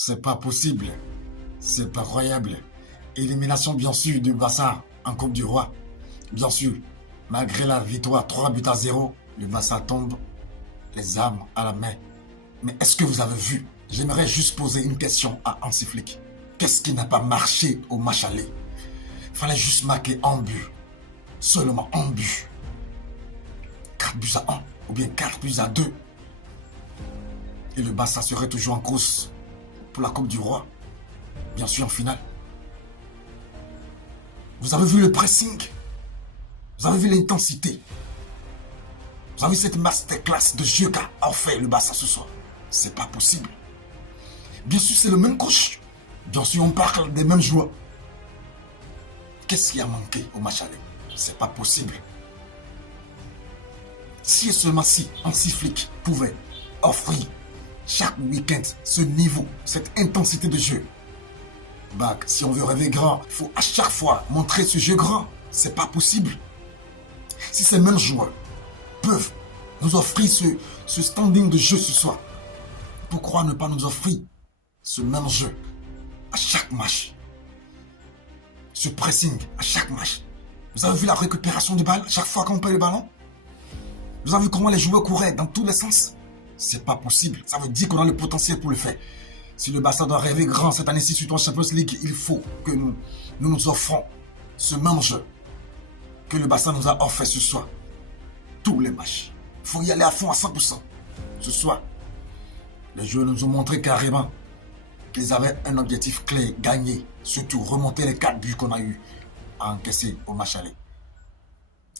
C'est pas possible. C'est pas croyable. Élimination bien sûr du Barça en Coupe du Roi. Bien sûr, malgré la victoire 3-0, le Barça tombe les armes à la main. Mais est-ce que vous avez vu? J'aimerais juste poser une question à Hansi Flick. Qu'est-ce qui n'a pas marché au match aller? Il fallait juste marquer un but. Seulement un but. 4 buts à 1 ou bien 4 buts à 2. Et le Barça serait toujours en course pour la Coupe du Roi. Bien sûr en finale. Vous avez vu le pressing? Vous avez vu l'intensité? Vous avez vu cette masterclass de jeu qu'a fait le Barça ce soir? C'est pas possible. Bien sûr, c'est le même coach. Bien sûr, on parle des mêmes joueurs. Qu'est-ce qui a manqué au match aller? C'est pas possible. Si et seulement si Hansi Flick pouvait offrir chaque week-end ce niveau, cette intensité de jeu. Bah, si on veut rêver grand, il faut à chaque fois montrer ce jeu grand. C'est pas possible. Si ces mêmes joueurs peuvent nous offrir ce standing de jeu ce soir, pourquoi ne pas nous offrir ce même jeu à chaque match? Ce pressing à chaque match. Vous avez vu la récupération de balle à chaque fois qu'on perd le ballon? Vous avez vu comment les joueurs couraient dans tous les sens? C'est pas possible. Ça veut dire qu'on a le potentiel pour le faire. Si le Barça doit rêver grand cette année-ci, surtout en Champions League, il faut que nous offrons ce même jeu que le Barça nous a offert ce soir. Tous les matchs. Il faut y aller à fond à 100%. Ce soir, les joueurs nous ont montré carrément qu'ils avaient un objectif clé, gagner. Surtout remonter les 4 buts qu'on a eu à encaisser au match aller.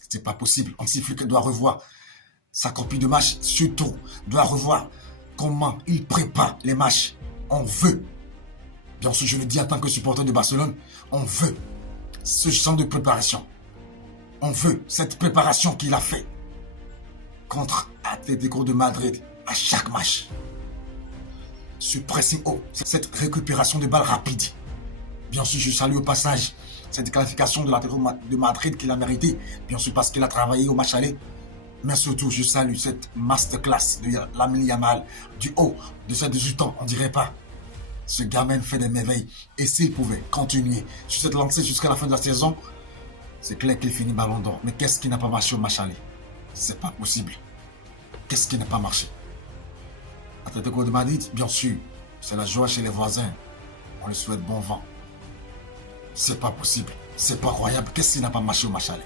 C'est pas possible. Hansi Flick doit revoir sa copie de match, surtout doit revoir comment il prépare les matchs. On veut, bien sûr je le dis en tant que supporter de Barcelone, on veut ce genre de préparation. On veut cette préparation qu'il a fait contre Atlético de Madrid à chaque match. Ce pressing haut, cette récupération de balles rapide. Bien sûr, je salue au passage cette qualification de l'Atlético de Madrid qu'il a mérité, bien sûr parce qu'il a travaillé au match aller. Mais surtout, je salue cette masterclass de Lamine Yamal du haut de ses 18 ans, on dirait pas. Ce gamin fait des merveilles. Et s'il pouvait continuer sur cette lancée jusqu'à la fin de la saison, c'est clair qu'il finit ballon d'or. Mais qu'est-ce qui n'a pas marché au match aller? C'est pas possible. Qu'est-ce qui n'a pas marché? Atlético de Madrid, bien sûr, c'est la joie chez les voisins. On lui souhaite bon vent. C'est pas possible. C'est pas croyable. Qu'est-ce qui n'a pas marché au match aller?